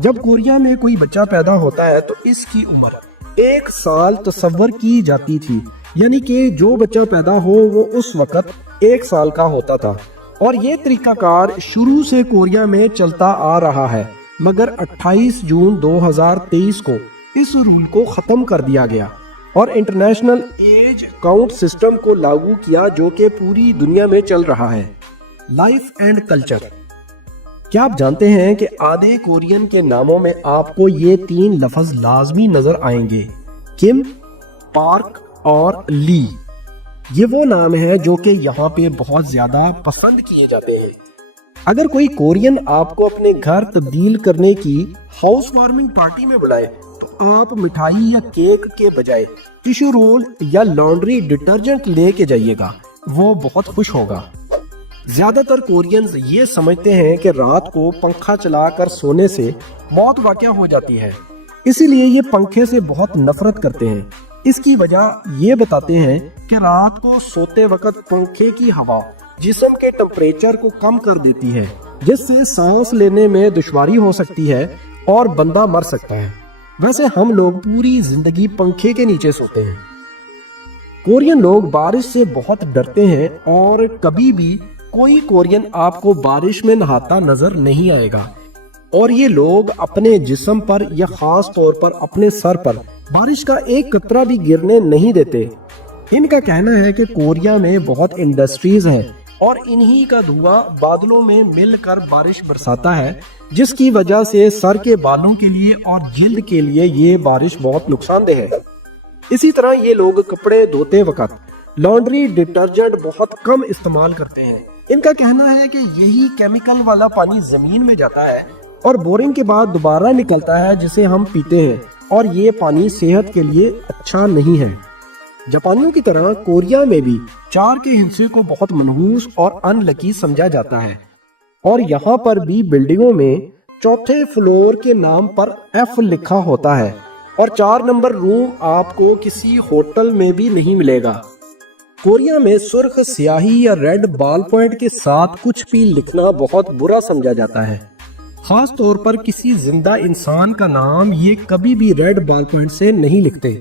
جب کوریا میں کوئی بچہ پیدا ہوتا ہے تو اس کی عمر 1 سال تصور کی جاتی تھی، یعنی کہ جو بچہ پیدا ہو وہ اس وقت 1 سال کا ہوتا تھا، اور یہ طریقہ کار شروع سے کوریا میں چلتا آ رہا ہے، مگر 28 جون 2023 کو اس رول کو ختم کر دیا گیا اور انٹرنیشنل ایج کاؤنٹ سسٹم کو لاگو کیا، جو کہ پوری دنیا میں چل رہا ہے۔ Life and culture. کیا آپ جانتے ہیں کہ آدھے کورین کے ناموں میں آپ کو یہ 3 لفظ لازمی نظر آئیں گے؟ کم، پارک اور لی۔ یہ وہ نام ہے جو کہ یہاں پہ بہت زیادہ پسند کیے جاتے ہیں۔ اگر کوئی کورین آپ کو اپنے گھر تبدیل کرنے کی ہاؤس وارمنگ پارٹی میں بلائے تو آپ مٹھائی یا کیک کے بجائے ٹشو رول یا لانڈری ڈٹرجنٹ لے کے جائیے گا، وہ بہت خوش ہوگا۔ زیادہ تر کورینز یہ سمجھتے ہیں کہ رات کو پنکھا چلا کر سونے سے موت واقع ہو جاتی ہے، اسی لیے یہ پنکھے سے بہت نفرت کرتے ہیں۔ اس کی وجہ یہ بتاتے ہیں کہ رات کو سوتے وقت پنکھے کی ہوا جسم کے ٹمپریچر کو کم کر دیتی ہے، جس سے سانس لینے میں دشواری ہو سکتی ہے اور بندہ مر سکتا ہے۔ ویسے ہم لوگ پوری زندگی پنکھے کے نیچے سوتے ہیں۔ کورین لوگ بارش سے بہت ڈرتے ہیں اور کبھی بھی کوئی کورین آپ کو بارش میں نہاتا نظر نہیں آئے گا، اور یہ لوگ اپنے جسم پر یا خاص طور پر اپنے سر پر بارش کا ایک قطرہ بھی گرنے نہیں دیتے۔ ان کا کہنا ہے کہ کوریا میں بہت انڈسٹریز ہیں اور انہی کا دھواں بادلوں میں مل کر بارش برساتا ہے، جس کی وجہ سے سر کے بالوں کے لیے اور جلد کے لیے یہ بارش بہت نقصان دہ ہے۔ اسی طرح یہ لوگ کپڑے دھوتے وقت لانڈری ڈٹرجنٹ بہت کم استعمال کرتے ہیں۔ ان کا کہنا ہے کہ یہی کیمیکل والا پانی زمین میں جاتا ہے اور بورنگ کے بعد دوبارہ نکلتا ہے، جسے ہم پیتے ہیں، اور یہ پانی صحت کے لیے اچھا نہیں ہے۔ جاپانیوں کی طرح کوریا میں بھی 4 کے ہندسے کو بہت منحوس اور ان لکی سمجھا جاتا ہے، اور یہاں پر بھی بلڈنگوں میں 4تھے فلور کے نام پر F لکھا ہوتا ہے، اور 4 نمبر روم آپ کو کسی ہوٹل میں بھی نہیں ملے گا۔ کوریا میں سرخ سیاہی یا ریڈ بال پوائنٹ کے ساتھ کچھ بھی لکھنا بہت برا سمجھا جاتا ہے، خاص طور پر کسی زندہ انسان کا نام یہ کبھی بھی ریڈ بال پوائنٹ سے نہیں لکھتے۔